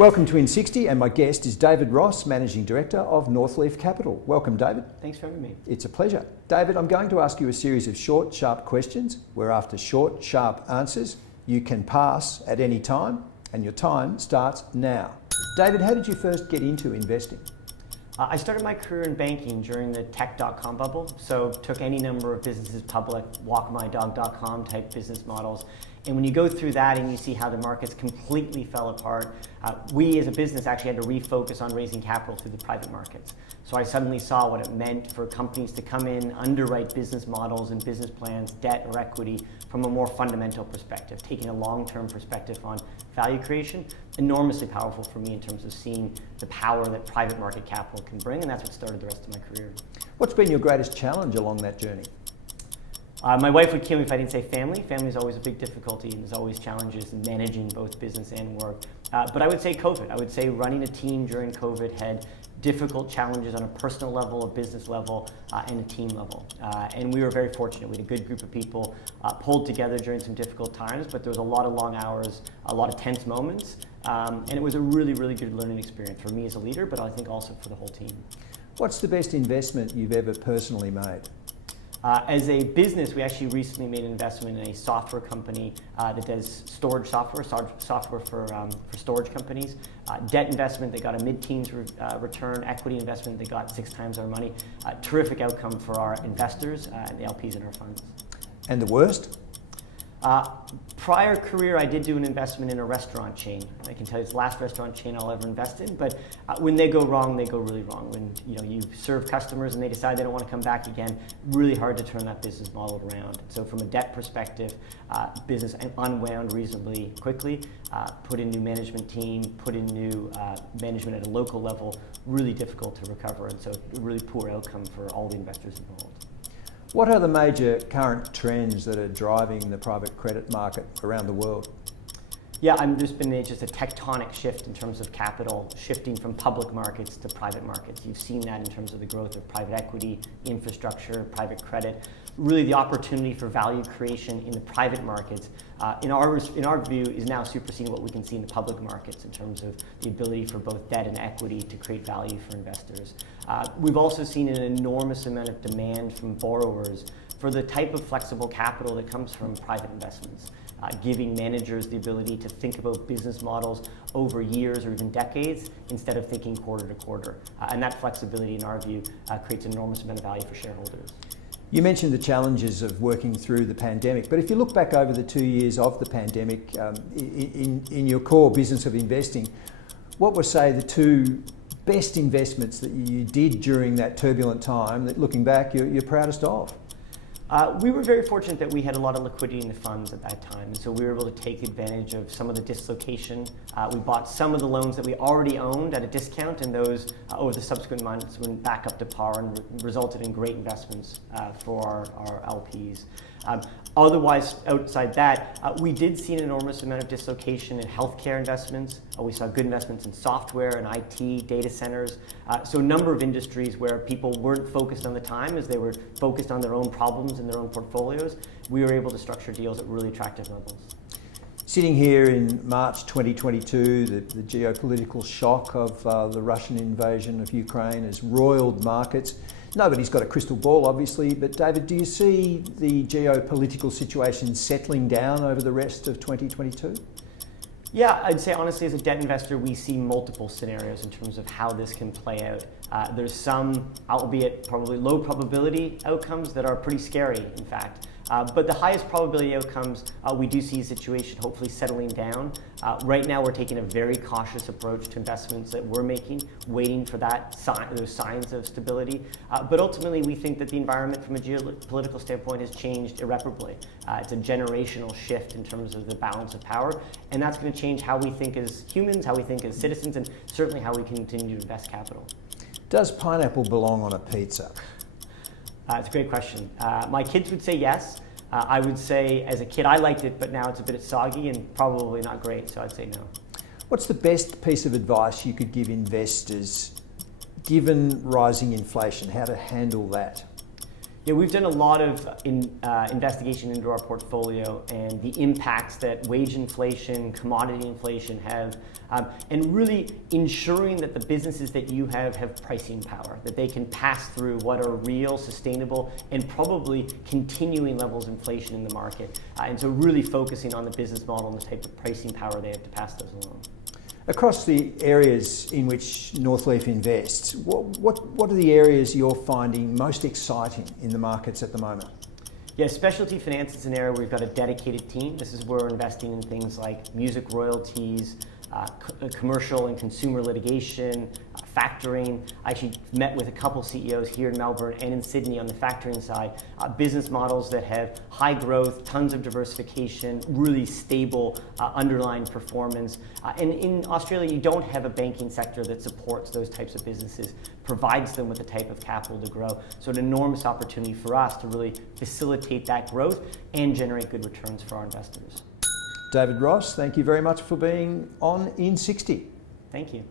Welcome to In60, and my guest is David Ross, Managing Director of Northleaf Capital. Welcome, David. Thanks for having me. It's a pleasure. David, I'm going to ask you a series of short, sharp questions, where after short, sharp answers, you can pass at any time, and your time starts now. David, how did you first get into investing? I started my career in banking during the tech.com bubble, so took any number of businesses public, walkmydog.com type business models. And when you go through that and you see how the markets completely fell apart, we as a business actually had to refocus on raising capital through the private markets. So I suddenly saw what it meant for companies to come in, underwrite business models and business plans, debt or equity, from a more fundamental perspective, taking a long-term perspective on value creation. Enormously powerful for me in terms of seeing the power that private market capital can bring, and that's what started the rest of my career. What's been your greatest challenge along that journey? My wife would kill me if I didn't say family. Family is always a big difficulty, and there's always challenges in managing both business and work. But I would say COVID. I would say running a team during COVID had difficult challenges on a personal level, a business level, and a team level. And we were very fortunate. We had a good group of people pulled together during some difficult times, but there was a lot of long hours, a lot of tense moments, and it was a really, really good learning experience for me as a leader, but I think also for the whole team. What's the best investment you've ever personally made? As a business, we actually recently made an investment in a software company that does storage software for storage companies. Debt investment, they got a mid-teens return. Equity investment, they got 6 times our money. Terrific outcome for our investors and the LPs in our funds. And the worst? Prior career, I did do an investment in a restaurant chain. I can tell you it's the last restaurant chain I'll ever invest in, but when they go wrong, they go really wrong. When you serve customers and they decide they don't want to come back again, really hard to turn that business model around. So from a debt perspective, business unwound reasonably quickly, put in new management team, put in new management at a local level, really difficult to recover, and so a really poor outcome for all the investors involved. What are the major current trends that are driving the private credit market around the world? Yeah, there's been just a tectonic shift in terms of capital shifting from public markets to private markets. You've seen that in terms of the growth of private equity, infrastructure, private credit. Really, the opportunity for value creation in the private markets, in our view, is now superseding what we can see in the public markets in terms of the ability for both debt and equity to create value for investors. We've also seen an enormous amount of demand from borrowers for the type of flexible capital that comes from private investments. Giving managers the ability to think about business models over years or even decades instead of thinking quarter to quarter. And that flexibility, in our view, creates an enormous amount of value for shareholders. You mentioned the challenges of working through the pandemic, but if you look back over the 2 years of the pandemic in your core business of investing, what were, say, the 2 best investments that you did during that turbulent time that, looking back, you're proudest of? We were very fortunate that we had a lot of liquidity in the funds at that time, and so we were able to take advantage of some of the dislocation. We bought some of the loans that we already owned at a discount, and those over the subsequent months went back up to par and resulted in great investments for our LPs. Otherwise, outside that, we did see an enormous amount of dislocation in healthcare investments. We saw good investments in software and IT, data centers. So a number of industries where people weren't focused on the time as they were focused on their own problems in their own portfolios. We were able to structure deals at really attractive levels. Sitting here in March 2022, the geopolitical shock of the Russian invasion of Ukraine has roiled markets. Nobody's got a crystal ball, obviously, but David, do you see the geopolitical situation settling down over the rest of 2022? Yeah, I'd say honestly, as a debt investor, we see multiple scenarios in terms of how this can play out. There's some, albeit probably low probability outcomes that are pretty scary, in fact. But the highest probability outcomes, we do see a situation hopefully settling down. Right now, we're taking a very cautious approach to investments that we're making, waiting for those signs of stability. But ultimately, we think that the environment from a geopolitical standpoint has changed irreparably. It's a generational shift in terms of the balance of power, and that's going to change how we think as humans, how we think as citizens, and certainly how we continue to invest capital. Does pineapple belong on a pizza? It's a great question. My kids would say yes. I would say as a kid I liked it, but now it's a bit soggy and probably not great, so I'd say no. What's the best piece of advice you could give investors given rising inflation, how to handle that? Yeah, we've done a lot of investigation into our portfolio and the impacts that wage inflation, commodity inflation have, and really ensuring that the businesses that you have pricing power, that they can pass through what are real, sustainable, and probably continuing levels of inflation in the market. And so really focusing on the business model and the type of pricing power they have to pass those along. Across the areas in which Northleaf invests, what are the areas you're finding most exciting in the markets at the moment? Yeah, specialty finance is an area where we've got a dedicated team. This is where we're investing in things like music royalties, commercial and consumer litigation, factoring. I actually met with a couple CEOs here in Melbourne and in Sydney on the factoring side. Business models that have high growth, tons of diversification, really stable underlying performance. And in Australia, you don't have a banking sector that supports those types of businesses, provides them with the type of capital to grow. So an enormous opportunity for us to really facilitate that growth and generate good returns for our investors. David Ross, thank you very much for being on In 60. Thank you.